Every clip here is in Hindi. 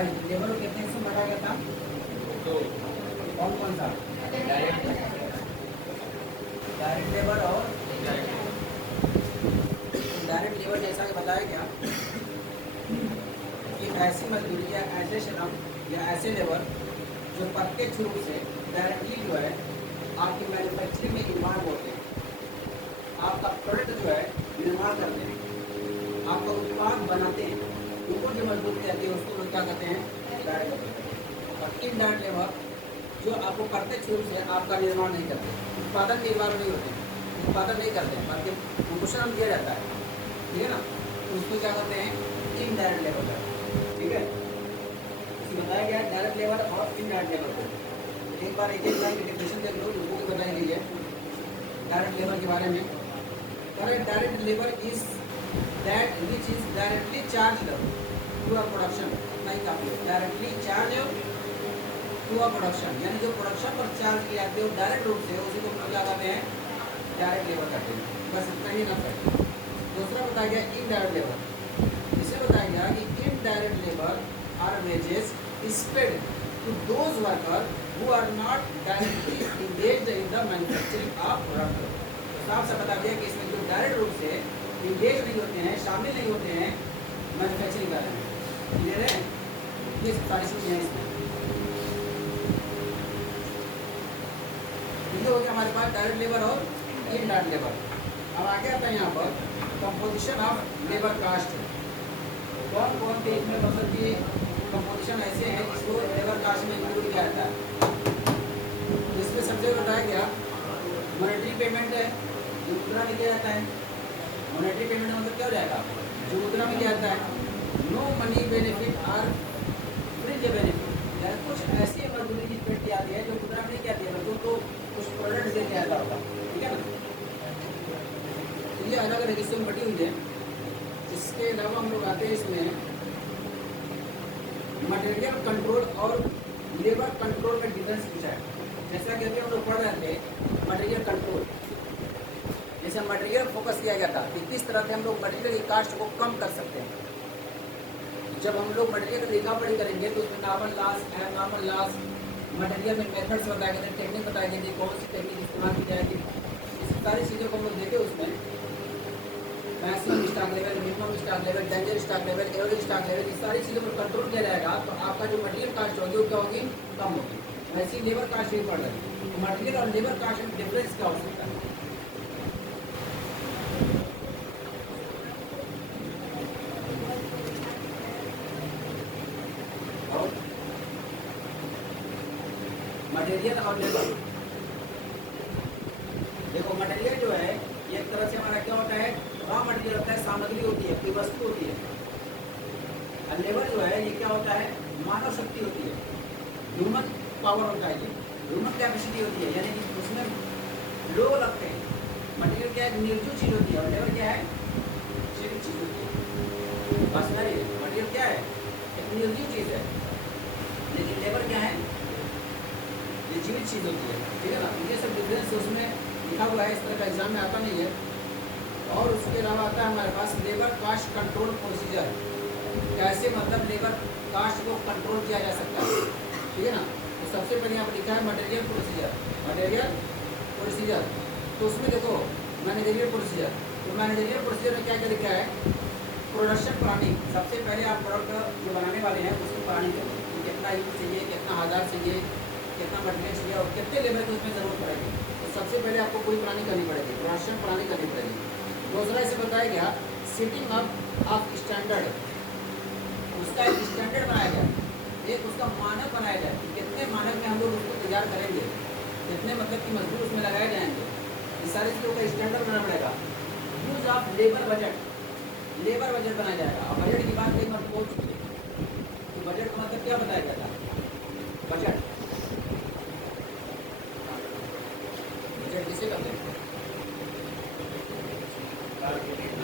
भाई लेबर कितने से बढ़ा गया था? तो कौन कौन सा? डायरेक्ट लेबर और डायरेक्ट डायरेक्ट लेबर, जैसा कि बताया गया कि ऐसी मजदूरी या ऐसे श्रम या ऐसे लेबर जो प्रत्यक्ष रूप से डायरेक्टली जो है आपकी मैन्युफैक्चरिंग में इन्वॉल्व होते हैं, आपका प्रोडक्ट जो है निर्माण करते हैं, आपका उत्पाद बनाते हैं, उनको जो मजदूर कहते हैं उसको लोग क्या कहते हैं? Direct labour. और इनडायरेक्ट लेबर जो आपको प्रत्यक्ष रूप से आपका निर्माण नहीं करते, उत्पादन निर्माण नहीं होते, उत्पादन नहीं करते हैं, बल्कि उनको श्रम दिया जाता है, ठीक है ना, तो उसको क्या कहते हैं? इनडायरेक्ट लेबर का, ठीक है। इसमें बताया गया डायरेक्ट लेबर और इनडायरेक्ट लेबर को। एक बार एक लाइन की डेफिनेशन देख लो, लोगों को बताई गई है डायरेक्ट लेबर के बारे में। Direct labour is that which is directly charge to a production, नहीं काफी directly charge to a production, यानी जो प्रोडक्शन पर चार्ज किया जाते हो डायरेक्ट रूप से, उसी को क्या कहते हैं? डायरेक्ट लेबर कहते हैं। बस इतना ही ना सर। दूसरा बताया गया इनडायरेक्ट लेबर। इसे बताया गया कि indirect labour are wages paid to those worker who are not directly engaged in the manufacturing of product. साफ साफ बता दिया कि इसमें जो डायरेक्ट रूप से इंगेज नहीं होते हैं, शामिल नहीं होते हैं मैन्युफैक्चरिंग वाले में, क्लियर है? ये सारी चीज़ें हैं इसमें। ये हो गया हमारे पास डायरेक्ट लेबर और इनडायरेक्ट लेबर। अब आगे आता है यहाँ पर कंपोजिशन ऑफ लेबर कास्ट। कौन कौन से इसमें मतलब कि कंपोजिशन ऐसे हैं जिसको लेबर कास्ट में इंक्लूड किया जाता है? इसमें सबसे बताया गया मॉनेटरी पेमेंट है, जो मुद्रा में किया जाता है। मॉनेटरी पेमेंट मतलब क्या हो जाएगा? जो मुद्रा में किया जाता है। No money benefit or fringe benefit, यानी कुछ ऐसी मजदूरी की पेड की जाती है जो मुद्रा में नहीं किया जाती है, बल्कि उनको कुछ प्रोडक्ट दे दिया जाता होगा, ठीक है ना। ये अलग अलग हिस्सों में बटी हुई है। इसके अलावा हम लोग आते हैं इसमें मटेरियल कंट्रोल और लेबर कंट्रोल में डिफरेंस पूछा है। जैसा कि अभी हम लोग पढ़ रहे थे मटेरियल कंट्रोल, जैसे मटेरियल फोकस किया गया था कि किस तरह से हम लोग मटेरियल की कास्ट को कम कर सकते हैं। जब हम लोग मटेरियल की लिखा पढ़ी करेंगे तो उसमें normal loss, abnormal loss, material में मेथड्स बताए गए थे, टेक्निक बताई गई थी, कौन सी टेक्निक इस्तेमाल की जाएगी, इस सारी चीज़ों को हम लोग देखे उसमें। Maximum stock level, minimum stock level, danger stock level, average stock level, इस सारी चीज़ों पर कंट्रोल किया जाएगा तो आपका जो मटेरियल कास्ट होगी वो क्या होगी? कम होगी। वैसे ही लेबर कास्ट भी पड़ रही है, तो मटेरियल और लेबर कास्ट में डिफरेंस क्या हो सकता है? मटेरियल और लेबर, देखो मटेरियल जो है ये एक तरह से हमारा क्या होता है? रॉ मटेरियल होता है, सामग्री होती है, कोई वस्तु होती है। और लेबर जो है ये क्या होता है? मानव शक्ति होती है, ह्यूमन पावर होता है, ये ह्यूमन कैपेसिटी होती है, यानी कि उसमें लोग लगते हैं। मटेरियल क्या है? निर्जीव चीज होती है और लेबर क्या है? जीवित चीज होती है। बस नहीं, मटेरियल क्या है? एक निर्जीव चीज है, लेकिन लेबर क्या है? ये जीवित चीज होती है, ठीक है ना। ये सब डिफरेंस उसमें लिखा हुआ है, इस तरह का एग्जाम में आता नहीं है। और उसके अलावा आता है हमारे पास लेबर कास्ट कंट्रोल प्रोसीजर। कैसे मतलब लेबर कास्ट को कंट्रोल किया जा सकता है, ठीक है ना। तो सबसे पहले यहाँ पर लिखा है मटेरियल प्रोसीजर, मटेरियल प्रोसीजर। तो उसमें देखो मैनेजरियल प्रोसीजर, तो मैनेजरियल प्रोसीजर में क्या क्या लिखा है? Production planning. सबसे पहले आप प्रोडक्ट जो बनाने वाले हैं उसकी प्लानिंग करें, कितना यूज चाहिए, कितना हजार चाहिए, कितना मटेरियल चाहिए और कितने लेबर की उसमें जरूरत पड़ेगी। तो सबसे पहले आपको पूरी प्लानिंग करनी पड़ेगी, प्रोडक्शन प्लानिंग करनी पड़ेगी। दूसरा इसे बताया गया सेटिंग अप ऑफ स्टैंडर्ड, उसका एक स्टैंडर्ड बनाया गया, एक उसका मानक बनाया जाए कि कितने मानक में हम लोग उसको तैयार करेंगे, कितने मतलब कि मजदूर उसमें लगाए जाएंगे, इस सारी चीज़ों का स्टैंडर्ड बनाना पड़ेगा। Use of labour budget, labour budget बनाया जाएगा। और बजट की बात कई बार हो चुकी है, तो बजट का मतलब क्या बताया जाता है? बजट किसे कहते हैं?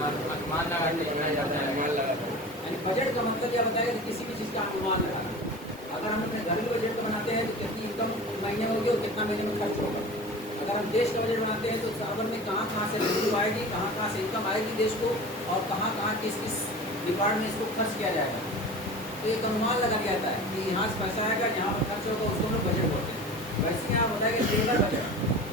अनुमान लगाया जाता है, अनुमान लगाता है। यानी बजट का मतलब क्या बताएगा कि किसी भी चीज़ का अनुमान लगाना। अगर हम अपने घर के बजट बनाते हैं तो कितनी इनकम महीने में होगी और कितना महीने में खर्च होगा। अगर हम देश का बजट बनाते हैं तो सावन में कहाँ कहाँ से रेवेन्यू आएगी, कहाँ कहाँ से इनकम आएगी देश को, और कहाँ कहाँ किस किस डिपार्टमेंट में इसको खर्च किया जाएगा। तो एक अनुमान लगा दिया जाता है कि यहाँ से पैसा आएगा, यहाँ पर खर्च होगा, उसको हम लोग बजट बोलते हैं। वैसे यहाँ होता है कि लेबर बजट।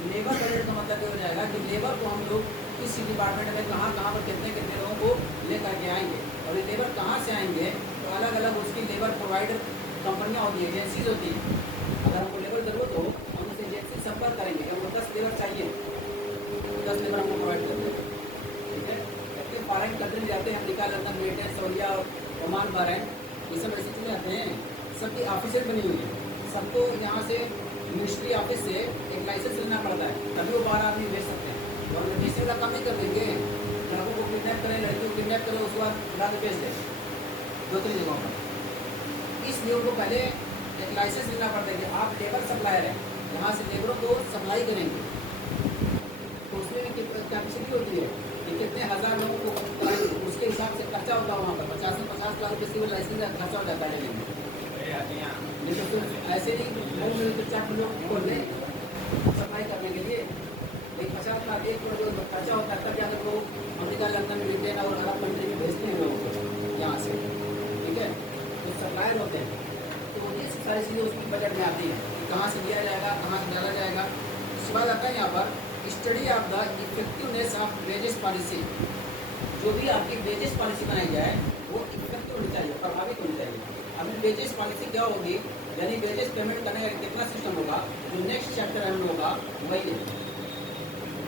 लेबर बजट का मतलब ये हो जाएगा कि लेबर को हम लोग किस डिपार्टमेंट में कहाँ कहाँ पर कितने कितने लोगों को ले करके आएंगे, और ये लेबर कहाँ से आएंगे, तो अलग अलग उसकी लेबर प्रोवाइडर कंपनियाँ होती है, एजेंसीज होती हैं। अगर हमको लेबर जरूरत हो हम उस एजेंसी से संपर्क करेंगे कि हमको 10 लेबर चाहिए, 10 लेबर हमको प्रोवाइड कर देंगे, ठीक है। जबकि फॉरेन कंट्री जाते हैं, अमेरिका, लंदन, ब्रिटेन, सऊदीया, ओमान, बहरीन, ये सब ऐसी चीज़ें आते हैं, सबकी ऑफिसेज बनी हुई है। सबको यहाँ से मिनिस्ट्री ऑफिस से एक लाइसेंस लेना पड़ता है, तभी वो बाहर आदमी भेज सकते हैं। और जैसे का काम नहीं कर देंगे, लड़कों को किडनैप करें, लड़कियों को किडनैप करें, उसके बाद रात भेज दें 2-3 जगहों पर। इसलिए उनको पहले एक लाइसेंस लेना पड़ता है कि आप लेबर सप्लायर हैं, यहाँ से लेबरों को सप्लाई करेंगे। तो उसमें भी कैपेसिटी होती है कि कितने हज़ार लोगों को कराएंगे, उसके हिसाब से खर्चा होता है। वहाँ पर 50 से 50 लाख रुपये सिविल लाइसेंस का खर्चा हो जाता है लेने में। नहीं तो फिर ऐसे नहीं तो 4 लोग खोल लें सप्लाई करने के लिए, एक 50 लाख 1 करोड़ जो खर्चा होता है, तब जाकर वो अमेरिका, लंदन, ब्रिटेन और अरब कंट्री में भेजते हैं लोगों को यहाँ से, ठीक है। तो सप्लायर होते हैं, तो ये सारी चीज़ें उसकी बजट में आती हैं कि कहाँ से लिया जाएगा, कहाँ से डाला जाएगा। उसके बाद आता है यहाँ पर study of the effectiveness of wages policy. जो भी आपकी वेजेस पॉलिसी बनाई जाए वो इफेक्टिव होनी चाहिए, प्रभावित होनी चाहिए। अभी वेजेस पॉलिसी क्या होगी, यानी वेजेस पेमेंट करने का कितना सिस्टम होगा, जो नेक्स्ट चैप्टर हम लोग का वही है।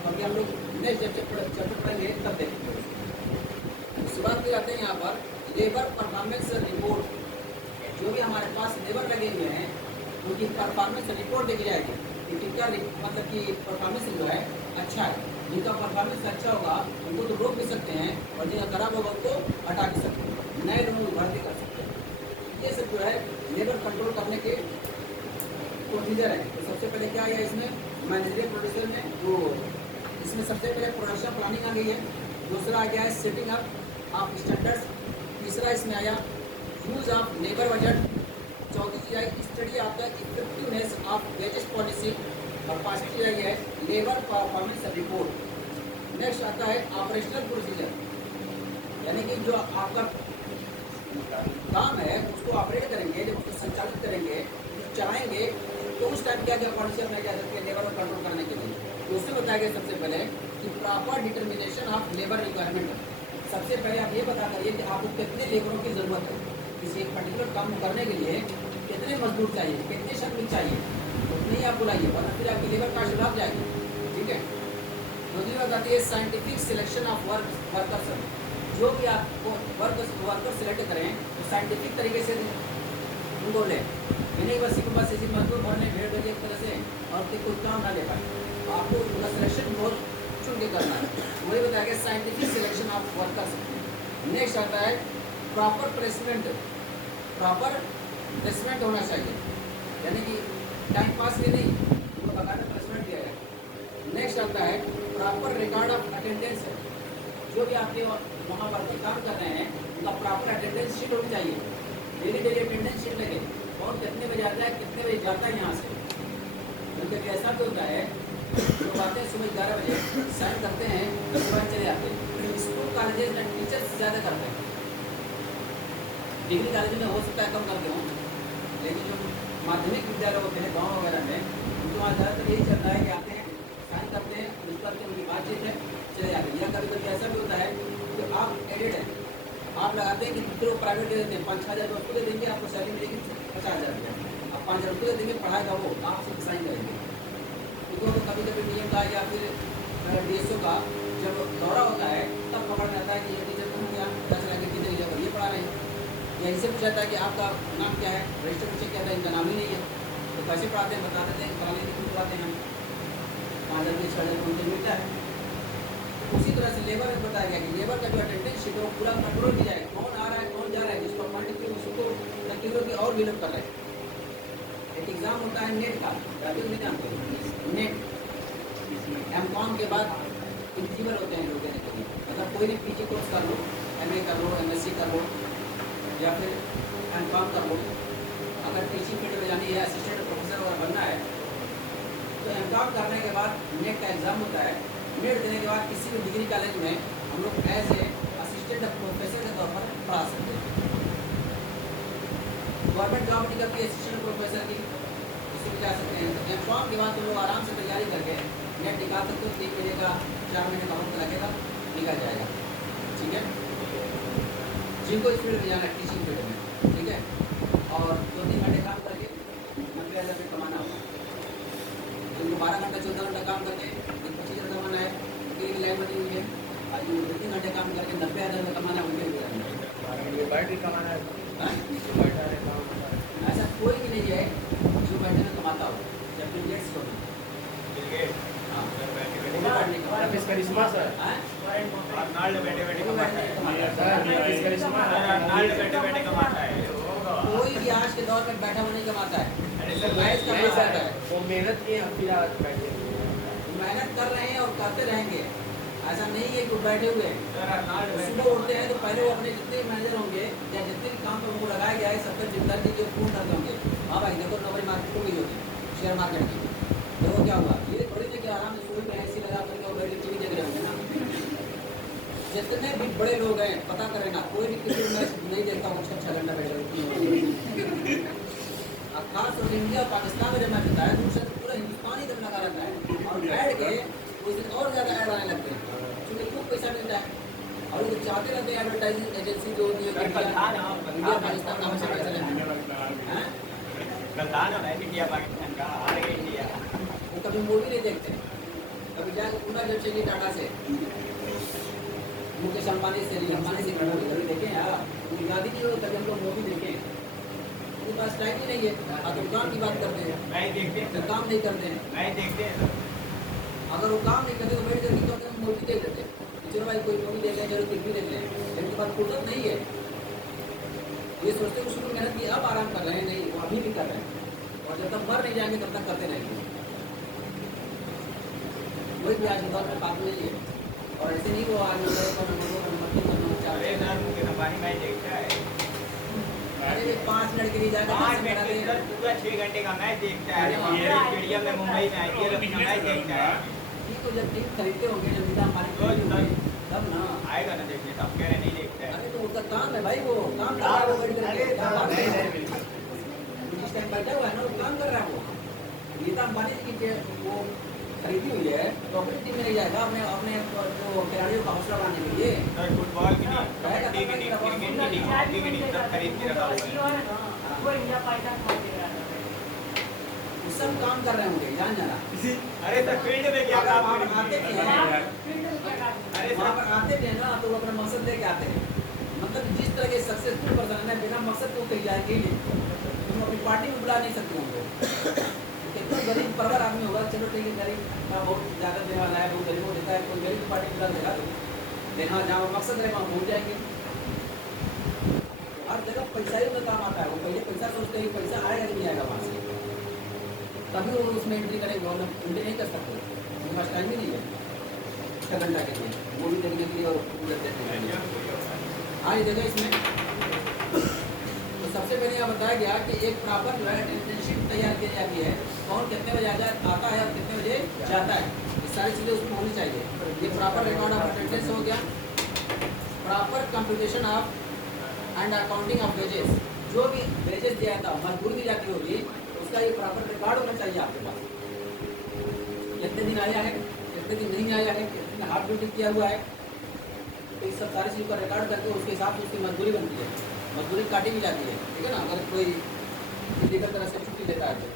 अभी हम लोग नेक्स्ट चैप्टर पढ़ेंगे तब देखेंगे। उसके बाद फिर आते हैं यहाँ पर लेबर परफॉर्मेंस रिपोर्ट। जो भी हमारे पास लेबर लगे हुए हैं उनकी परफॉर्मेंस रिपोर्ट देखी जाएगी कि कितना मतलब कि परफॉर्मेंस जो है अच्छा है। जिनका परफॉर्मेंस अच्छा होगा उनको तो रोक भी सकते हैं, और जिनका खराब होगा उनको हटा भी सकते हैं, नए लोगों को भर्ती कर सकते हैं। ये सब जो है लेबर कंट्रोल करने के प्रोसीजर है। तो सबसे पहले क्या है इसमें मैनेजरियल प्रोड्यूसर में, जो इसमें सबसे पहले प्रोडक्शन प्लानिंग आ गई है। दूसरा आ गया है सेटिंग अप ऑफ स्टैंडर्ड्स। तीसरा इसमें आया यूज ऑफ लेबर बजट। चौथी चीज I study of the effectiveness of wages policy. और पांचवी चीज आई है लेबर परफॉर्मेंस रिपोर्ट। नेक्स्ट आता है ऑपरेशनल प्रोसीजर, यानी कि जो आपका काम है उसको ऑपरेट करेंगे, जब उसको संचालित करेंगे, चलाएंगे, तो उस टाइप क्या क्या पॉलिसी अपनाई जा सकती है लेबर को कंट्रोल करने के लिए। तो उससे बताया गया सबसे पहले कि proper determination of labour requirement. सबसे पहले आप ये बता करिए कि आपको कितने लेबरों की ज़रूरत है, किसी एक पर्टिकुलर काम करने के लिए कितने मजदूर चाहिए, कितने श्रमिक चाहिए, उतने ही आप बुलाइए, वरना फिर आपकी लेबर कास्ट बढ़ जाएगी, ठीक है। दूसरी बात आती है साइंटिफिक सिलेक्शन ऑफ वर्कर्स। जो भी आपको वर्कर सिलेक्ट करें तो साइंटिफिक तरीके से उनको लें, यानी बस इसी मजदूर भरने भेड़ भेजे एक तरह से और फिर कोई काम ना ले पाए। आपको उनका सिलेक्शन बहुत चुन के करना है, वही बताया गया scientific selection of workers. Next आता है प्रॉपर प्लेसमेंट। प्रॉपर प्लेसमेंट होना चाहिए, यानी कि टाइम पास के नहीं, उनको बकायदा प्लेसमेंट दिया जाए। नेक्स्ट आता है प्रॉपर रिकॉर्ड ऑफ अटेंडेंस। जो भी आपके वहाँ वर्कर काम कर रहे हैं उनका प्रॉपर अटेंडेंस शीट होनी चाहिए, डेली अटेंडेंस शीट लगे, और कितने बजे आता है, कितने बजे जाता है यहाँ से। क्योंकि ऐसा तो होता है लोग आते हैं सुबह 11 बजे, साइन करते हैं, उसके बाद चले जाते हैं। स्कूल कॉलेजेस में टीचर्स ज़्यादा करते हैं, डिग्री कॉलेज में हो सकता है कम करते हों, लेकिन जो माध्यमिक विद्यालय होते हैं गाँव वगैरह में, उनके वहाँ ज़्यादातर यही चलता है कि आते हैं, साइन करते हैं, उस पर उनकी बातचीत है, चले जाते हैं। या कभी कभी ऐसा भी होता है कि आप एडेड हैं, आप लगाते हैं कि फिर वो प्राइवेट दे देते हैं, 5-6 हज़ार रुपये दे देंगे, आपको सैलरी मिलेगी 50,000 रुपये, आप 5 हज़ार रुपये दे देंगे, पढ़ाएगा वो, आप सिर्फ साइन करेंगे। तो कभी कभी डीएम का या फिर डीएसओ का जब दौरा होता है तब खबर में आता है कि ये टीचर कौन गया, पता चला कि कितने जगह ये पढ़ा रहे हैं, या इनसे पूछा जाता है कि आपका नाम क्या है, रजिस्टर पूछे क्या था, इनका नाम ही नहीं है, तो कैसे पढ़ाते हैं, बता देते हैं, पढ़ाने के लिए पढ़ाते हैं, 5 हज़ार 6 हज़ार उनको मिलता है। उसी तरह से लेबर में बताया गया कि लेबर का जो अटेंडेंस शीट है वो पूरा कंट्रोल किया जाए, कौन आ रहा है कौन जा रहा है, जिसको अपॉइंट किए उसको लकीरों की और विलम्ब कर रहे हैं। एक एग्ज़ाम होता है नेट का, नेट एमकॉम के बाद एलिजिबल होते हैं लोग देने के लिए, मतलब कोई भी पीजी कोर्स कर लो, एमए कर लो, एमएससी कर लो, या फिर एमकॉम कर लो। अगर टीचिंग फील्ड में जानी है, असिस्टेंट प्रोफेसर वगैरह बनना है, तो एमकॉम करने के बाद नेट का एग्ज़ाम होता है। नेट देने के बाद किसी भी डिग्री कॉलेज में हम लोग एज ए असिस्टेंट प्रोफेसर के तौर पर पढ़ा सकते हैं। गवर्नमेंट जॉब निकलती है असिस्टेंट प्रोफेसर की, उसको भी जा सकते हैं। तो एम.कॉम के बाद तुम लोग आराम से तैयारी करके नेट निकाल सकते हो। 3 महीने का 4 महीने का वक्त लगेगा, निकल जाएगा। ठीक है, जिनको इस फील्ड में जाना है, टीचिंग फील्ड में, ठीक है, और 2-3 घंटे काम करके 90,000 रुपये कमाना होगा। जिनको 12 घंटा 14 घंटा काम करके 25,000 कमाना है, उनकी लाइन बनी हुई है। और जो 2-3 घंटे काम करके 90,000 रुपये कमाना है, उनके लिए बैठ के कमाना है, हाँ? बैठा है काम। ऐसा कोई भी नहीं है जो बैठे में कमाता हो, जब बिल गेट्स को भी। हाँ, वो बैठने का ऑफिस करिश्मा सर, हाँ? अर्नाल्ड बैठे-बैठे वो कमाता बैठने है। का कमाता है। सर ऑफिस करिश्मा अर्नाल्ड बैठे-बैठे कमाता है। कोई भी आज के दौर में बैठा हुआ नहीं कमाता है। अरे सर, मैच का नहीं पैसा सर, है, वो मेहनत किए हम फिर आज बैठे। मेहनत कर रहे हैं और करते रहेंगे। ऐसा नहीं है कि वो बैठे हुए हैं। सर अर्नाल्ड सुबह उठते हैं तो पहले वो अपने जितने भी मैनेजर होंगे या जितने भी काम पर उनको लगाया गया है सबका जिम्मेदारी के फोन करते होंगे, हाँ भाई देखो नौकरी मार्केट हो गई होगी, शेयर मार्केट की, देखो क्या हुआ। ये थोड़ी ना कि आराम से सोई में ऐसी लगा करके और बैठे टीवी देख रहे होंगे ना। जितने भी बड़े लोग हैं पता करें ना, कोई भी क्रिकेट मैच नहीं देखता हूँ 6-6 घंटा बैठे। खास तौर से इंडिया और पाकिस्तान में जब मैच होता है दूसरा पूरा हिंदुस्तान ही लगा रहता है और ऐड के उस दिन और ज़्यादा ऐड आने लगते हैं क्योंकि खूब पैसा मिलता है। और ये चाहते रहते हैं एडवर्टाइजिंग एजेंसी जो होती है इंडिया पाकिस्तान का हमेशा पैसा लेते हैं। कल था ना मैच इंडिया पाकिस्तान का, हार गई इंडिया। वो कभी मूवी नहीं देखते, कभी जाके पूरा जब चलिए टाटा से मुकेश अंबानी से मूवी कभी देखें यार, उनको याद ही नहीं होगा कभी हम लोग मूवी देखें। उनके पास टाइम ही नहीं है, और तो काम की बात करते हैं, मैच देखते हैं तो सर, काम नहीं करते हैं। मैच देखते हैं। अगर वो काम नहीं करते तो बैठ करके कम से कम मूवी देख लेते हैं, चलो भाई कोई मूवी देख लें, चलो कुछ भी देख लें, लेकिन के पास फुर्सत नहीं है। ये सोचते हैं शुरू मेहनत की, अब आराम कर रहे हैं, नहीं वो अभी भी कर रहे हैं और जब तक मर नहीं जाएंगे तब तक करते रहेंगे। वही भी आज के दौर में बात नहीं है। और ऐसे नहीं वो आज अरे सर मुकेश अंबानी मैच देखता है, अरे 5 मिनट के लिए जाएगा 5 मिनट के अंदर पूरा 6 घंटे का मैच देखता है। स्टेडियम में मुंबई में आईपीएल अपना मैच देखता है। तो जब टीम खरीदते होंगे जब नीता हमारी तब ना आएगा ना देखने, तब कह रहे नहीं देखता है। अरे तो उसका काम है भाई, वो काम कर रहा है, वो बैठ करके काम कर रहा है। जिस टाइम बैठा हुआ है ना वो काम कर रहा है। वो नीता अंबानी जी की वो खरीदी हुई है तो अपनी टीम में नहीं जाएगा अपने अपने जो खिलाड़ियों का हौसला बढ़ाने के लिए। सर फुटबॉल की टीम, कबड्डी की टीम, क्रिकेट की टीम, हॉकी की टीम सब खरीद के रखा हुआ है। वो सब काम कर रहे होंगे, जान जाना। अरे सर फील्ड में क्या काम वहाँ पर आते भी हैं, अरे वहाँ सर पर आते भी हैं ना तो वो अपना मकसद लेके आते हैं। मतलब जिस तरह के सक्सेसफुल पर्सन है बिना मकसद को कहीं जाएंगे ही नहीं। तुम अपनी पार्टी में बुला नहीं सकते उनको। कितना गरीब परवर आदमी होगा, चलो ठीक है गरीब का बहुत ज़्यादा देने वाला है, बहुत गरीब देता है, कोई गरीब की पार्टी बुला देगा तो लेकिन जहाँ मकसद रहेगा वहाँ पहुँच जाएंगे। हर जगह पैसा ही तो काम आता है। वो पहले पैसा सोचते हैं पैसा आएगा कि नहीं आएगा वहाँ से, तभी वो उसमें एंट्री करेंगे और एंट्री नहीं कर सकते, उनके पास टाइम ही नहीं है 6 घंटा के लिए मूवी देखने के लिए और देखने के लिए। हाँ ये देखो इसमें तो सबसे पहले यह बताया गया कि एक प्रॉपर जो है अटेंडेंस तैयार की जाती है, कौन कितने बजे आता है और कितने बजे जाता है, ये सारी चीज़ें उसमें होनी चाहिए। ये प्रॉपर रिकॉर्ड ऑफ अटेंडेंस हो गया, proper computation of and accounting of wages, जो भी वेजेस दिया था मजदूरी दी जाती होगी उसका ये प्रॉपर रिकॉर्ड होना चाहिए आपके पास। कितने दिन आया है, कितने दिन नहीं आया है, कितने हार्ड ड्यूटी किया हुआ है, तो इस सब सारी चीज़ों का रिकॉर्ड करके उसके हिसाब से उसकी मजदूरी बनती है, मजदूरी काटी भी जाती है। ठीक है ना, अगर कोई इलीगल तरह से छुट्टी लेता है तो।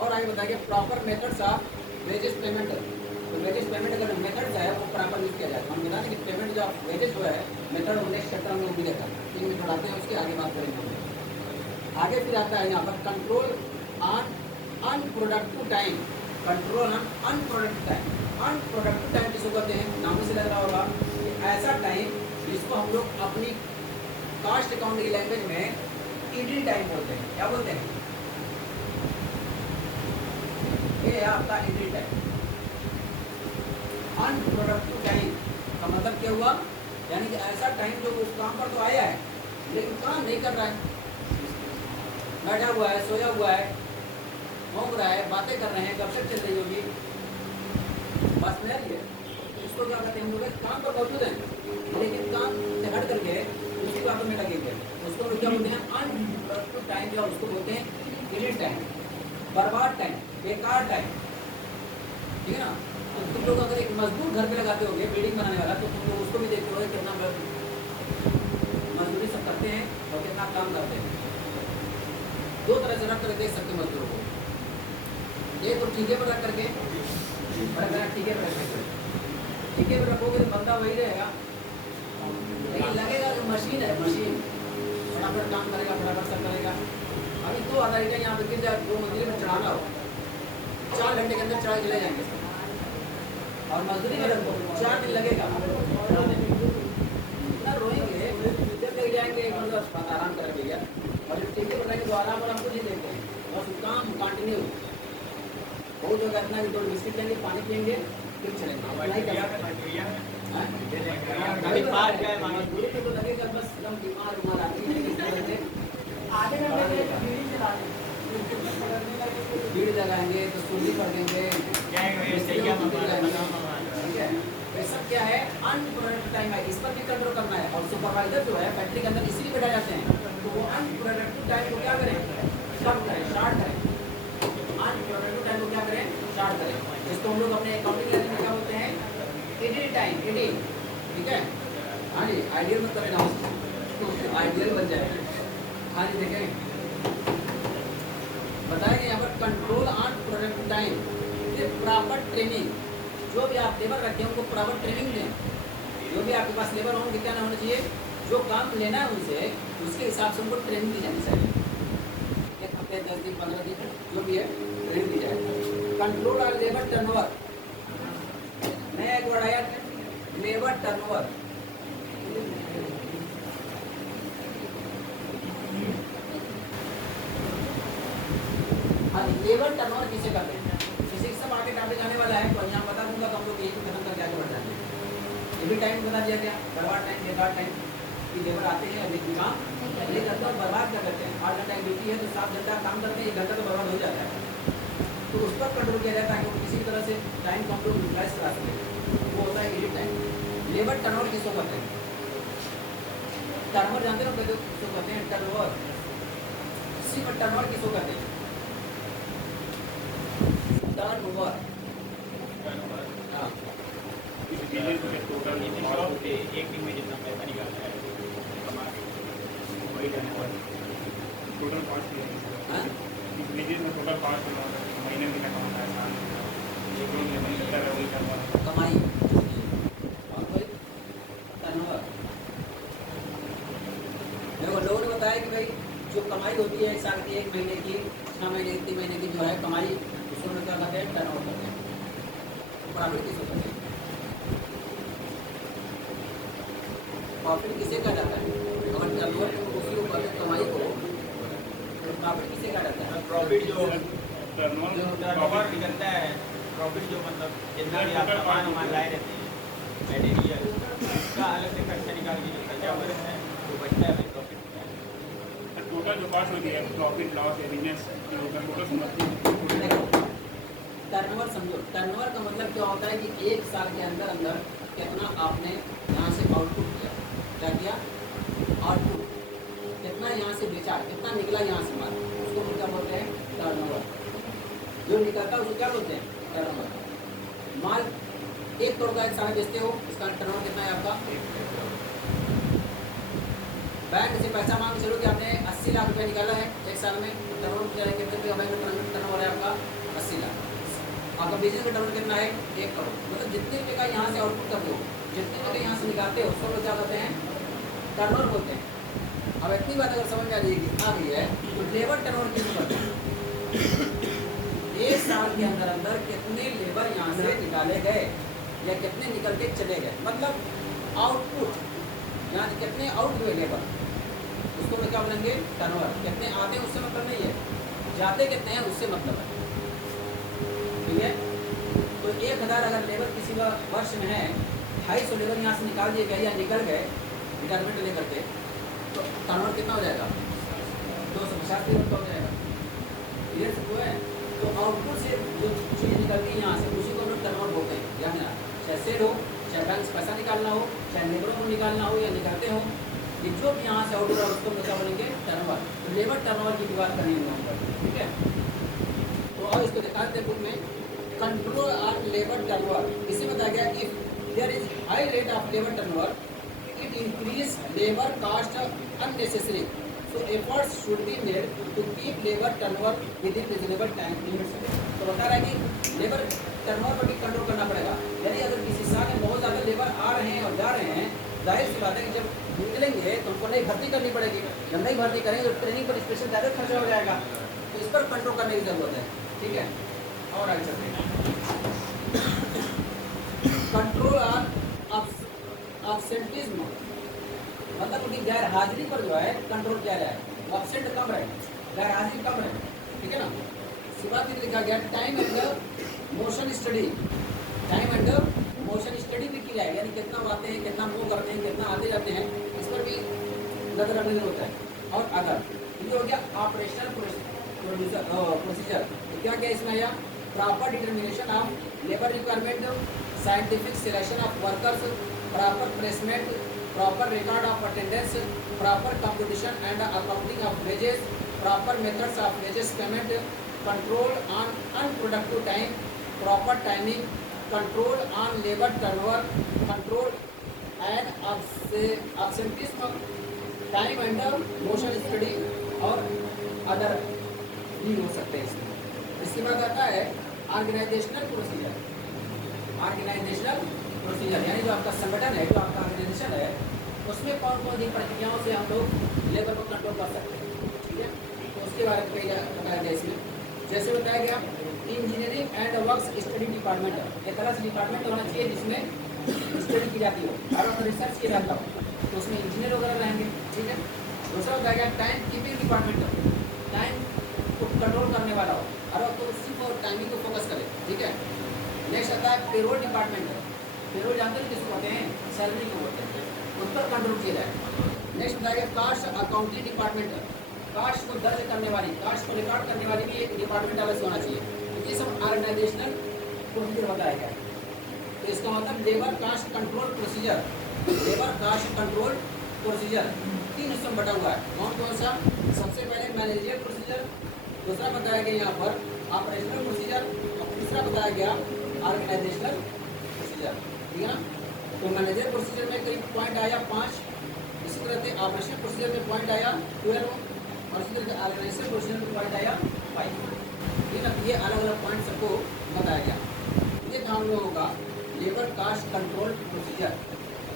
और आगे बताइए proper methods of wages payment. तो वेजेस पेमेंट का जो मेथड है वो प्रॉपर यूज किया जाए। हम बता दें कि पेमेंट जो वेजेस जो है मेथड और नेक्स्ट चैप्टर में भी रहता है, 3 मेथड आते हैं, उसके आगे बात करेंगे। आगे फिर आता है यहाँ पर control on unproductive time, control on unproductive time. Unproductive time जिसको कहते हैं, नाम से लग रहा होगा कि ऐसा टाइम जिसको हम लोग अपनी कास्ट अकाउंट की लैंग्वेज में ईडी टाइम बोलते हैं। क्या बोलते हैं? ये है आपका ईडी टाइम। अनप्रोडक्टिव टाइम का मतलब क्या हुआ, यानी कि ऐसा टाइम जो उस काम पर तो आया है लेकिन काम नहीं कर रहा है, बैठा हुआ है, सोया हुआ है, घूम रहा है, बातें कर रहे हैं, गपशप चल रही होगी, बस में है। इसको क्या कहते हैं, हम लोग काम पर मौजूद हैं लेकिन काम से हट करके उसके बातों में लगेंगे, उसको क्या बोलते हैं, अनप्रोडक्टिव टाइम, या उसको बोलते हैं इडिट टाइम, बर्बाद टाइम, बेकार टाइम, ठीक है ना। तो तुम लोग अगर एक मजदूर घर पे लगाते होगे बिल्डिंग बनाने वाला, तो तुम लोग उसको भी देखते होगे कितना मजदूरी सब करते हैं और कितना काम करते हैं। दो तरह से रख कर देख सकते मजदूरों को, एक तो ठीके पर रख करके, ठीके पर रखोगे तो बंदा वही रहेगा, लेकिन लगेगा जो मशीन है, मशीन फटाफट काम करेगा, फटाफट सब करेगा। अभी 2,000 ईंटें यहाँ पे गिर जाए, 2 मंजिल में चढ़ाना हो, 4 घंटे के अंदर चढ़ा के ले जाएंगे सब, और मजदूरी में रखो 4 दिन लगेगा, इतना रोएंगे जब ले जाएंगे, एक मतलब आराम कर भैया, और जब ठीके पर रहेंगे तो आराम और हमको नहीं देते हैं, बस काम कंटिन्यू। बहुत जगह इतना कि 2 बिस्किट लेंगे, पानी पियेंगे, फिर चलेंगे। अभी पार्क है मजदूरी पे तो लगेगा बस एकदम बीमार उमार आदमी है, आधे घंटे में बीड़ी चला दें। भीड़ लगाएंगे तो सूली कर देंगे, ठीक है। ये सब क्या है, अनप्रोडक्टिव टाइम है, इस पर भी कंट्रोल करना है। और सुपरवाइजर जो है फैक्ट्री के अंदर इसीलिए बैठा जाते हैं, तो वो अनप्रोडक्टिव टाइम को क्या करें, कम करें, शार्ट करें। अनप्रोडक्टिव टाइम को क्या करें, शार्ट करें। जिसको हम लोग अपने अकाउंटिंग लैंग्वेज में क्या बोलते हैं, एडिट टाइम, एडिट, ठीक है। हाँ जी, आइडियल मत करना, आइडियल बन जाएगा। हाँ जी, देखें बताया कि यहाँ पर control on productive time, proper training, जो भी आप लेबर रखते हैं उनको प्रॉपर ट्रेनिंग दें। जो भी आपके पास लेबर होंगे क्या ना होना चाहिए, जो काम लेना है उनसे उसके हिसाब से उनको ट्रेनिंग दी जानी चाहिए, 1 हफ्ते 10 दिन 15 दिन जो भी है ट्रेनिंग दी जाए। कंट्रोल ऑन लेबर टर्नओवर, नया एक वर्ड आया, लेबर टर्नओवर। लेबर टर्नओवर किसे कहते हैं, फिजिक्स का आगे टॉपिक आने वाला है, तो यहाँ बता दूंगा तो हम लोग यही खत्म करके आगे बढ़ जाएंगे। ये भी टाइम बता दिया गया, बर्बाद टाइम, बेकार टाइम, कि लेबर आते हैं अभी काम नहीं करते और बर्बाद कर देते हैं। 8 घंटा ड्यूटी है तो 7 घंटा काम करते हैं, 1 घंटा तो बर्बाद हो जाता है। तो उस पर कंट्रोल किया जाता है कि वो किसी भी तरह से टाइम को हम लोग यूटिलाइज करा सकें, वो होता है एडिट टाइम। लेबर टर्नओवर किसको कहते हैं, टर्नओवर जानते हो किसको कहते हैं, टर्नओवर, सिर्फ टर्नओवर किसको कहते हैं, टर्नओवर। हाँ, एक दिन में जितना पैसा निकालता है कमा के वही जाने वाला टोटल कॉस्ट हाँ? बिजनेस में टोटल कॉस्ट महीने में कितना कमाता है, साल में एक महीने लगता है वही करता है। कमाई और कोई टर्नओवर। देखो लोगों ने बताया कि भाई जो कमाई होती है 1 साल की, 1 महीने की, 6 महीने की, 3 महीने की जो है कमाई, उसको हम क्या कहते हैं, टर्नओवर कहते हैं। प्रॉफिट किसे कहते हैं, प्रॉफिट किसे कहा जाता है, अगर टर्नओवर उसी को कहते हैं कमाई को, तो प्रॉफिट किसे कहा जाता है, प्रॉफिट जो टर्नओवर टर्नओवर निकलता है, प्रॉफिट जो मतलब जितना भी आप सामान वामान लाए रहते हैं मटेरियल, उसका अलग से खर्चा निकाल के जो खर्चा हुआ रहता है वो बचता है, प्रॉफिट टोटल जो कॉस्ट होती है, प्रॉफिट लॉस या बिजनेस टोटल समझती है। टर्नओवर समझो, टर्नओवर का मतलब क्या होता है कि 1 साल के अंदर अंदर कितना आपने यहाँ से आउटपुट किया, क्या किया, आउटपुट कितना यहाँ से बेचा, कितना निकला यहाँ से माल, उसको हम क्या बोलते हैं, टर्नओवर। जो निकलता है उसको क्या बोलते हैं, टर्नओवर। माल 1 करोड़ का 1 साल में बेचते हो, इसका टर्नओवर कितना है आपका, बैंक से पैसा मांग चलो कि आपने 80 लाख रुपया निकाला है 1 साल में, टर्नओवर कितने रुपये का बैंक टर्नओवर है आपका, 80 लाख। आपका बिजनेस का टर्नओवर कितना है, 1 करोड़। मतलब जितने रुपये का यहाँ से आउटपुट करते हो, जितने रुपये यहाँ से निकालते हो, उसको क्या कहते हैं, टर्नओवर बोलते हैं। अब इतनी बात अगर समझ में आ गई है तो लेबर टर्नओवर किसको कहते हैं, 1 साल के अंदर अंदर कितने लेबर यहाँ से निकाले गए या कितने निकल के चले गए, मतलब आउटपुट, यहाँ से कितने आउट हुए लेबर, उसको क्या बोलेंगे, टर्नओवर। कितने आते हैं उससे मतलब नहीं है, जाते कितने हैं उससे मतलब है, ठीक है। तो 1000 अगर लेबर किसी का वर्ष में है, 250 लेबर यहाँ से निकाल दिए गए या निकल गए रिटायरमेंट लेकर के, तो टर्नओवर कितना हो जाएगा, 250 लेबर का हो जाएगा, क्लियर सबको है। तो आउटपुट से जो चीज़ निकलती है यहाँ से उसी को हम लोग टर्नओवर बोलते हैं। ध्यान देना, चाहे सेल हो, चाहे बैंक से पैसा निकालना हो, चाहे लेबरों को निकालना हो या निकालते हो, ये जो भी यहाँ से आउट हुआ उसको हम क्या बोलेंगे टर्नओवर। तो लेबर टर्नओवर की भी बात करनी है हम पर, ठीक है। तो अब इसको दिखाते हैं बुक में, कंट्रोल ऑन लेबर टर्नओवर। इसे बताया गया कि there is high rate of labour turnover it increase labour cost unnecessary, so efforts should be made to keep labor turnover within reasonable time limits। तो बता रहा है कि लेबर टर्नओवर पर भी कंट्रोल करना पड़ेगा। यानी अगर किसी साल में बहुत ज़्यादा लेबर आ रहे हैं और जा रहे हैं, जाहिर सी बात है कि जब निकलेंगे तो उनको नई भर्ती करनी पड़ेगी। जब नई भर्ती करेंगे तो ट्रेनिंग पर स्पेशल ज़्यादा खर्चा हो जाएगा, तो इस पर कंट्रोल करने की ज़रूरत है, ठीक है। और आगे चलते हैं, कंट्रोल ऑन एब्सेंटिज्म, मतलब उनकी गैर हाजिरी पर जो है कंट्रोल किया जाए, एब्सेंट कम रहे, गैर हाजिरी कम रहे, ठीक है ना। सिवा भी लिखा गया time and motion study, time and motion study भी की जाए, यानी कितना वो आते हैं, कितना मूव करते हैं, कितना आते जाते हैं, इस पर भी नजर रखने की होता है। और अगर ये हो गया ऑपरेशनल प्रोसीजर, तो क्या क्या इसमें आया, proper determination of labour requirement, scientific selection of workers, proper placement, proper record of attendance, proper competition and accounting of wages, proper methods of wages payment, control on unproductive time, proper timing, control on labour turnover, control and absenteeism, time and motion study और अदर भी हो सकते हैं इसमें। इसके बाद आता है ऑर्गेनाइजेशनल प्रोसीजर। ऑर्गेनाइजेशनल प्रोसीजर यानी जो आपका संगठन है, जो आपका ऑर्गेनाइजेशन है, उसमें कौन कौन सी प्रक्रियाओं से हम लोग लेबर को कंट्रोल कर सकते हैं, ठीक है। तो उसके बारे में बताया गया इसमें, जैसे बताया गया engineering and works study department, एक अलग से डिपार्टमेंट होना चाहिए जिसमें स्टडी की जाती हो और रिसर्च किया जाता हो, तो उसमें इंजीनियर वगैरह रहेंगे, ठीक है। दूसरा बताया गया टाइम कीपिंग डिपार्टमेंट, टाइम को कंट्रोल करने वाला हो और तो सिर्फ और टाइमिंग को फोकस करे, ठीक है। नेक्स्ट आता है पेरोल डिपार्टमेंट, पेरोल जानते हैं किसको कहते हैं, सैलरी को बोलते हैं, उस पर कंट्रोल किया जाए। नेक्स्ट बताया कास्ट अकाउंटिंग डिपार्टमेंट, कास्ट को दर्ज करने वाली, कास्ट को रिकॉर्ड करने वाली भी एक डिपार्टमेंट अलग से होना चाहिए। ये सब ऑर्गेनाइजेशनल प्रोसीजर बताया गया है। तो इसका मतलब labour cost control procedure, labour cost control procedure 3 हिस्सों में बटा हुआ है। कौन कौन सा, सबसे पहले मैनेजरियल प्रोसीजर, दूसरा बताया गया यहाँ पर ऑपरेशनल प्रोसीजर, और तीसरा बताया गया ऑर्गेनाइजेशनल प्रोसीजर, ठीक है ना। तो मैनेजर प्रोसीजर में करीब पॉइंट आया 5, इसी तरह से ऑपरेशनल प्रोसीजर में पॉइंट आया 12 और इसी तरह से ऑर्गेनाइजेशनल प्रोसीजर में पॉइंट आया 5, ठीक है ना। ये अलग अलग पॉइंट सबको बताया गया। ये था हम लोगों का लेबर कास्ट कंट्रोल प्रोसीजर।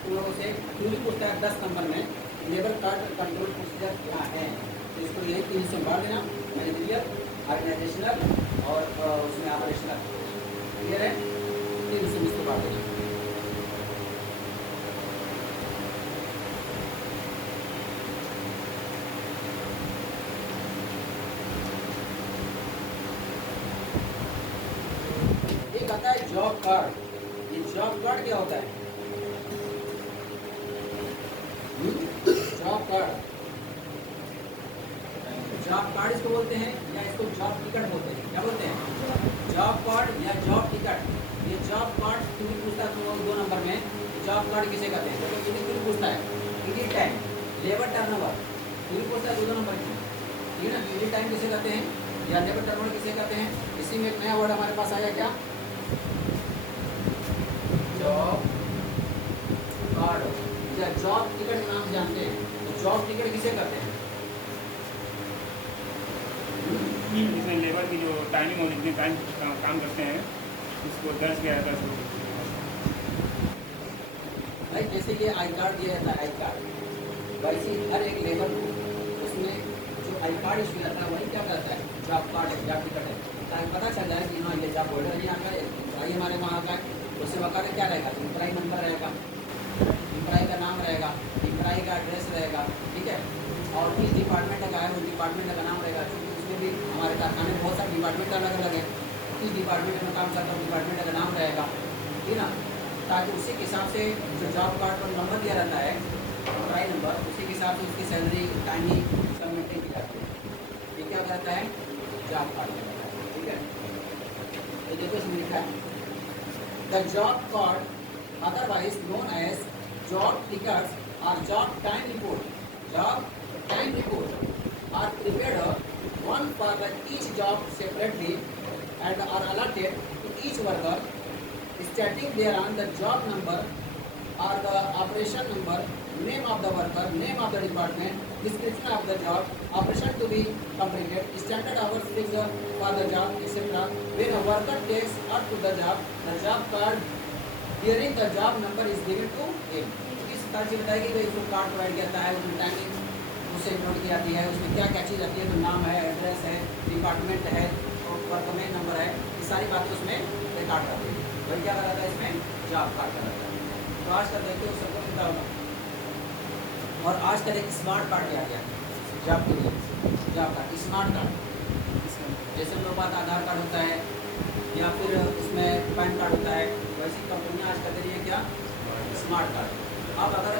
तुम लोगों से पूरी पूछता है 10 नंबर में लेबर कास्ट कंट्रोल प्रोसीजर क्या है, तो इसको यही 3 से बांट देना, मैनेजरियल, ऑर्गेनाइजेशनल और उसमें ऑपरेशनल, क्लियर है। 3 से इसको बांट देना। एक आता है जॉब कार्ड। ये जॉब कार्ड क्या होता है, जॉब कार्ड, जॉब कार्ड इसको बोलते हैं या इसको जॉब टिकट बोलते हैं, क्या बोलते हैं, जॉब कार्ड या जॉब टिकट। ये जॉब कार्ड क्यों पूछता है तुम 2 नंबर में, जॉब कार्ड किसे कहते हैं, तो क्यों पूछता है, पीरियड टाइम, लेबर टर्नओवर क्यों पूछता है 2 नंबर की, ठीक है ना। पीरियड टाइम किसे कहते हैं या लेबर टर्नओवर किसे कहते हैं। इसी में एक नया वर्ड हमारे पास आया क्या, जॉब कार्ड या जॉब टिकट के नाम जानते हैं। तो जॉब टिकट किसे कहते हैं, इसमें लेबर की जो टाइमिंग और जितने टाइम काम करते हैं उसको दर्ज किया जाता है। भाई जैसे ये आई कार्ड दिया जाता है, आई कार्ड, वैसे हर एक लेबर को उसमें जो आई कार्ड इशू जाता है वही क्या कहता है, जॉब कार्ड है, जॉब टिकट है, ताकि पता चल जाए कि हाँ ये जॉब होल्डर है, यहाँ का एम्प्लॉई हमारे वहाँ का है। उससे वहाँ का क्या रहेगा, एम्प्लॉई नंबर रहेगा, एम्प्लॉई का नाम रहेगा, एम्प्लॉई का एड्रेस रहेगा, ठीक है। और किस डिपार्टमेंट का है, उस डिपार्टमेंट का नाम रहेगा, क्योंकि उसमें भी हमारे कारखाने में बहुत सारे डिपार्टमेंट अलग अलग है, किस डिपार्टमेंट में काम करता है डिपार्टमेंट का नाम रहेगा, ठीक है ना। ताकि उसी के हिसाब से जो जॉब कार्ड पर नंबर दिया रहता है, एम्प्लॉई नंबर, उसी के हिसाब से उसकी सैलरी टाइमिंग सब मेंटेन की जाती है। ये क्या कहता है, जॉब कार्ड, ठीक है। तो देखो इसमें लिखा है the job card otherwise known as job tickets और job time report job time report are prepared, one for each job separately and are allotted to each worker, stating thereon the job number or the operation number, name of the worker, name of the department, description of the job, operation to be completed, standard hours fixed for the job, etc. When a worker takes up to the job card bearing the job number is given to him. इस तरह से बताएगी कि जो कार्ड प्रोवाइड किया है उसमें टाइमिंग उससे नोट की जाती है, उसमें क्या क्या चीज़ आती है, तो नाम है, एड्रेस है, डिपार्टमेंट है और वर्कमैन नंबर है, ये सारी बातें उसमें रिकॉर्ड करती है। वही क्या करा था इसमें जॉब कार्ड करा था। तो आज का देखते हो सबको मिलता होगा। और आज कल एक स्मार्ट कार्ड आ गया जॉब के लिए, जॉब कार्ड स्मार्ट कार्ड, जैसे हम लोग बात आधार कार्ड होता है या फिर उसमें पैन कार्ड होता है, वैसी कंपनियाँ आज कर रही है क्या स्मार्ट कार्ड। अब अगर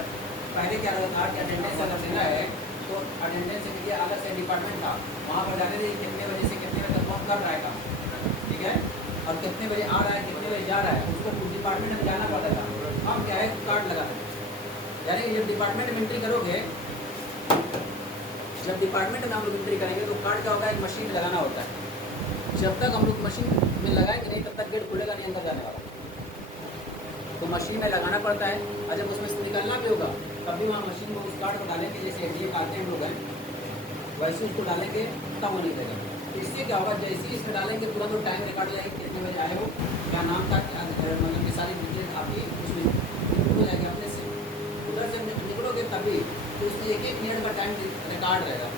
पहले क्या रहता था कि अटेंडेंस अगर देना है तो अटेंडेंस के लिए अलग से डिपार्टमेंट था, वहाँ पर जाने दें कितने बजे से कितने बजे तक कौन कर रहा है काम, ठीक है, और कितने बजे आ रहा है कितने बजे जा रहा है, उसको डिपार्टमेंट में जाना पड़ता था। हम क्या है कार्ड लगा देते, यानी जब डिपार्टमेंट में एंट्री करोगे, जब डिपार्टमेंट में हम लोग एंट्री करेंगे तो कार्ड का होगा एक मशीन लगाना होता है। जब तक हम लोग मशीन में लगाएंगे नहीं तब तक गेट खुलेगा नहीं अंदर जाने वाला, तो मशीन में लगाना पड़ता है। और जब उसमें से निकलना भी होगा तब भी वहाँ मशीन में उस कार्ड को डालेंगे, जैसे एडीए काटते हैं हम लोग हैं वैसे उसको डालेंगे तब वो निकलेगा। तो इससे क्या होगा, जैसे ही इसमें डालेंगे तुरंत तो टाइम रिकॉर्ड हो जाएगी, कितने बजे आए हो, क्या नाम था, मतलब की सारी डिटेल आपकी उसमें हो जाएगी अपने से। उधर से निकलोगे तभी तो उसमें एक मिनट का टाइम रिकॉर्ड रहेगा।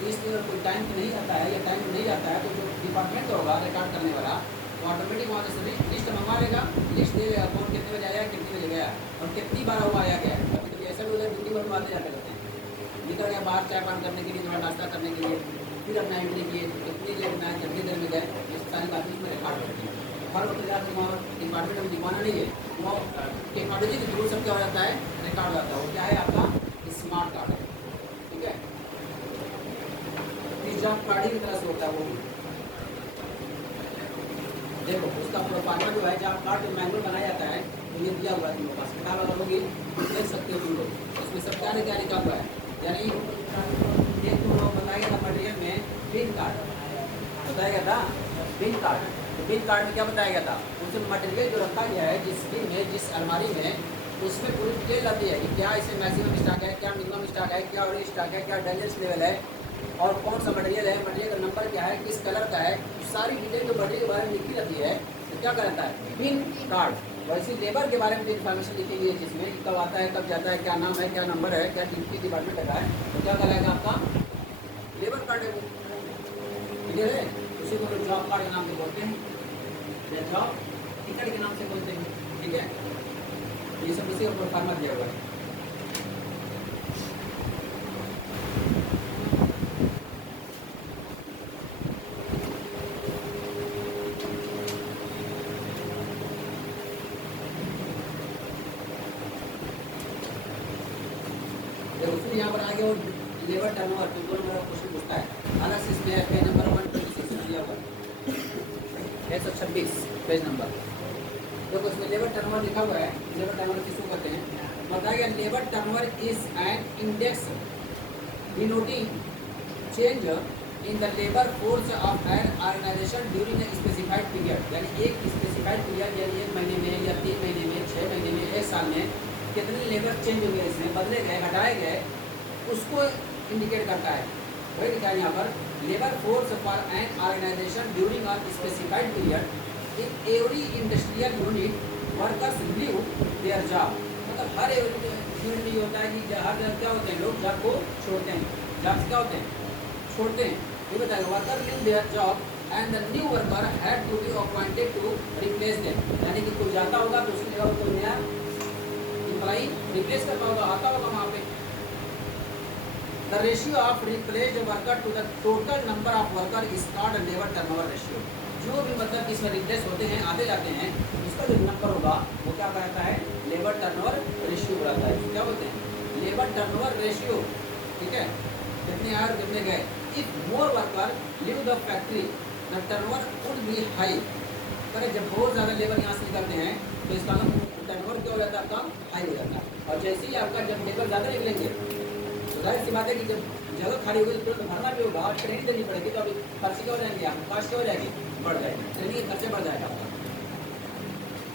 तो इसलिए अगर कोई टाइम नहीं आता है या टाइम नहीं आता है तो जो डिपार्टमेंट होगा रिकॉर्ड करने वाला वो ऑटोमेटिक वहाँ से लिस्ट मंगवा लेगा, लिस्ट दे देगा कौन कितने बजे आया कितने बजे गया और कितनी बार वो आया गया। कभी कभी ऐसा भी होता है ड्यूटी पर आते जाते रहते हैं, निकल गया बाहर चाय पान करने के लिए, थोड़ा नाश्ता करने के लिए, फिर अपना एंट्री किए, कितनी देर में आए, कितनी देर में गए, ये सारी बातें इसमें रिकॉर्ड करती है। हर वक्त जाकर वहाँ डिपार्टमेंट में दिखाना नहीं है, वो टेक्नोलॉजी के थ्रू सब क्या हो जाता है रिकॉर्ड हो जाता है। वो क्या है आपका स्मार्ट कार्ड है, ठीक है। जॉब कार्ड ही तरह से होता है वो, देखो उसका प्रोफार्मा जो है जॉब कार्ड जो मैनुअल बनाया जाता है तो ये दिया हुआ है तुम लोग पास, किताब अगर होगी देख सकते हो तुम लोग, उसमें सब क्या लिखा हुआ है। यानी एक तुम लोग बताया था मटेरियल में बिल कार्ड बताया गया था, बिल कार्ड, तो बिल कार्ड में क्या बताया गया था, उसमें मटेरियल जो रखा गया है जिस बिल में जिस अलमारी में उसमें पूरी डिटेल आती है कि क्या इसमें मैक्सिमम स्टॉक है, क्या मिनिमम स्टॉक है, क्या ऑर्डर स्टॉक है, क्या डेंजरस लेवल है और कौन सा मटेरियल है, मटेरियल का नंबर क्या है, किस कलर का है, सारी डिटेल जो मटेरियल के बारे में लिखी रहती है तो क्या कहता है बिल कार्ड। वैसे लेबर के बारे में इन्फॉर्मेशन लिखी गई है जिसमें कब आता है कब जाता है, क्या नाम है, क्या नंबर है, क्या ड्यूटी डिपार्टमेंट लगा है, तो क्या कहलाएगा आपका लेबर कार्ड है, क्लियर है। उसी को लोग जॉब कार्ड के नाम से बोलते हैं या जॉब टिकट के नाम से बोलते हैं, ठीक है। ये सब इसी का प्रोफार्मा दिया हुआ है। फिर यहाँ पर आगे वो लेबर टर्नओवर तो दो नंबर क्वेश्चन पूछता है अलग से, इसमें पेज नंबर 126 दिया हुआ है 126 पेज नंबर। देखो इसमें लेबर टर्नओवर लिखा हुआ है, लेबर टर्नओवर किसको कहते हैं, बताया गया labour turnover is an index denoting change in the labour force of an organisation during a specified period. यानी एक स्पेसिफाइड पीरियड यानी 1 महीने में या 3 महीने में 6 महीने में 1 साल में कितने लेबर चेंज हुए, इसमें बदले गए, हटाए गए, उसको इंडिकेट करता है। वही लिखा है यहाँ पर labour force for an organisation during a specified period in every industrial unit workers leave their job. मतलब हर यूनिट में होता है कि हर जगह क्या होते हैं लोग जॉब को छोड़ते हैं, जॉब क्या होते हैं छोड़ते हैं। ये बताएगा worker leave their job and the new worker had to be appointed to replace them. यानी कि कोई जाता होगा तो उसकी जगह कोई नया एम्प्लॉई रिप्लेस करना होगा, आता होगा वहाँ पे। The ratio of replaced worker to the total number of worker is called labour turnover ratio. जो भी मतलब इसमें रिप्लेस होते हैं आते जाते हैं उसका जो नंबर होगा वो क्या कहता है लेबर टर्नओवर रेशियो कहता है। क्या बोलते हैं लेबर टर्नओवर रेशियो, ठीक है, कितने आए और कितने गए। If more worker leave the factory the turnover would be high. पर जब बहुत ज़्यादा लेबर यहाँ से निकलते हैं तो इसका टर्नओवर क्या हो जाता है आपका हाई हो जाता है। और जैसे ही आपका जब लेबर ज़्यादा निकलेंगे तो जाहिर सी बात है कि जब जगह खाली होगी तो तुरंत भरना भी होगा और ट्रेनिंग देनी पड़ेगी, तो अभी खर्चे क्या हो जाएंगे, आपको कॉस्ट क्या हो जाएगी, बढ़ जाएगी, ट्रेनिंग के खर्चे बढ़ जाएगा आपका।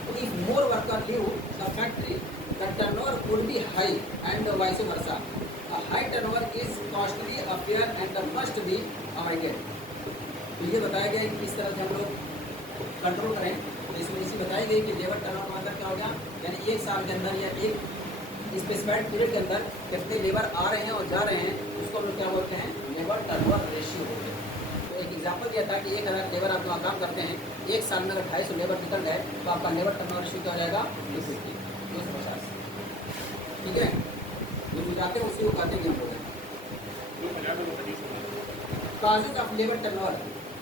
तो if more worker leave the factory the turnover would be high and vice versa. A high turnover is costly affair and must be avoided। तो ये बताया गया है कि किस तरह से हम लोग कंट्रोल करें। तो इसमें इसी बताई गई कि लेबर टर्नओवर मतलब क्या हो गया, यानी एक साल के अंदर या एक स्पेसिफाइड पीरियड के अंदर कितने लेबर आ रहे हैं और जा रहे हैं, उसको हम लोग क्या बोलते हैं, लेबर टर्नओवर रेशियो बोलते हैं। तो एक एग्जांपल दिया था कि 1000 लेबर आप वहाँ काम करते हैं, एक साल में अगर 250 लेबर निकल गए तो आपका लेबर टर्नओवर रेशियो क्या हो जाएगा, 250। ठीक है, जो जाते हैं उसी को कहते हैं काजेज ऑफ लेबर टर्नओवर।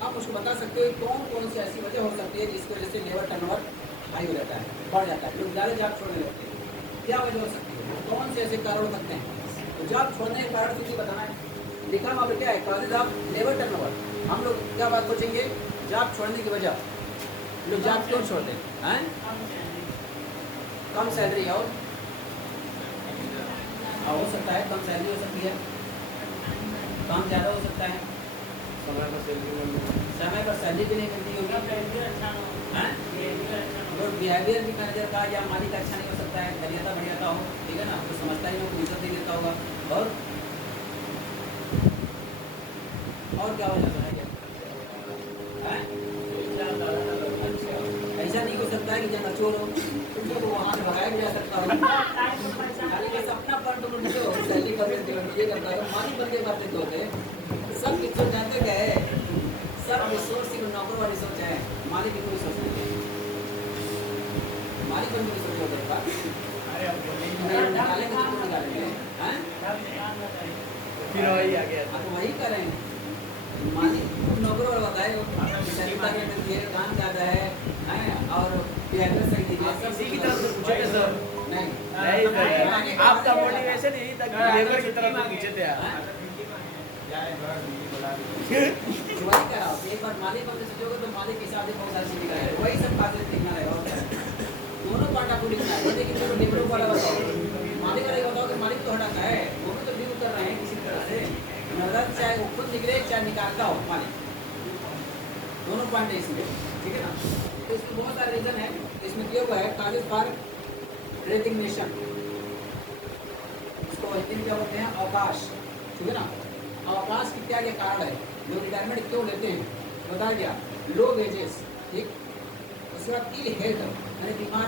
आप उसको बता सकते हो कौन कौन सी ऐसी वजह हो सकती है जिसकी वजह से लेबर टर्नओवर हाई हो जाता है, बढ़ जाता है, लोग ज़्यादा जॉब छोड़ने लगते हैं। क्या वजह हो सकती है, कौन से ऐसे कारण हो सकते हैं, तो जॉब छोड़ने के कारण किसी बताना है। लिखा वहाँ पे क्या है, काजेज ऑफ लेबर टर्नओवर। हम लोग क्या बात सोचेंगे, जॉब छोड़ने की वजह, लोग जॉब क्यों छोड़ते हैं, कम सैलरी और हो सकता है, कम सैलरी हो सकती है, काम ज़्यादा हो सकता है, समय पर सैलरी भी नहीं मिलती होगी, और बिहेवियर भी मैनेजर का या मालिक का अच्छा नहीं हो सकता है, धैर्यता बढ़ियाता हो, ठीक है ना, तो समझता ही नहीं, कोई इज्जत नहीं देता होगा। और क्या हो जाता है, ऐसा नहीं हो सकता है कि जब चोर हो तो वहाँ से भगाया भी जा सकता हो, खाली बस अपना फंड तुम जो सैलरी कर देते हो, ये करता है, मालिक बन के बात देते होते सब किसी जानते गए, सब रिसोर्स की नौकर वाली सोच है, मालिक की कोई सोच नहीं है, मालिक बन के सोच होता है, निकालेंगे तो निकालेंगे, फिर वही आ गया, आप वही करें, मालिक नौकर वाला बताए काम ज़्यादा है और बिहेवियर सही नहीं है, सब इसी की तरफ से पूछे थे सर, नहीं आपका मोटिवेशन यही था कि लेबर की तरफ से पूछे थे वही करा, एक बार मालिक बन के सोचोगे तो मालिक के हिसाब से बहुत सारी चीज़ें करेगा, वही सब बातें देखना रहेगा, और दोनों पार्ट आपको लिखना है, लेकिन चलो लेबरों वाला बताओ, मालिक वाला बताओ कि मालिक तो हटाता है, दोनों तो डील कर रहे हैं किसी तरह से, नजर चाहे वो खुद निकले चाहे निकालता हो मालिक, दोनों पॉइंट है इसमें, ठीक है ना। तो इसमें बहुत सारे रीजन है, इसमें दिया हुआ है काजेज फॉर रेजिग्नेशन, इसको हिंदी में क्या बोलते हैं, अवकाश, ठीक है ना। अवकाश की क्या क्या कारण है, लोग रिटायरमेंट क्यों लेते हैं, बताया गया, लो वेजेस, ठीक, उसके बाद इल हेल्थ यानी बीमार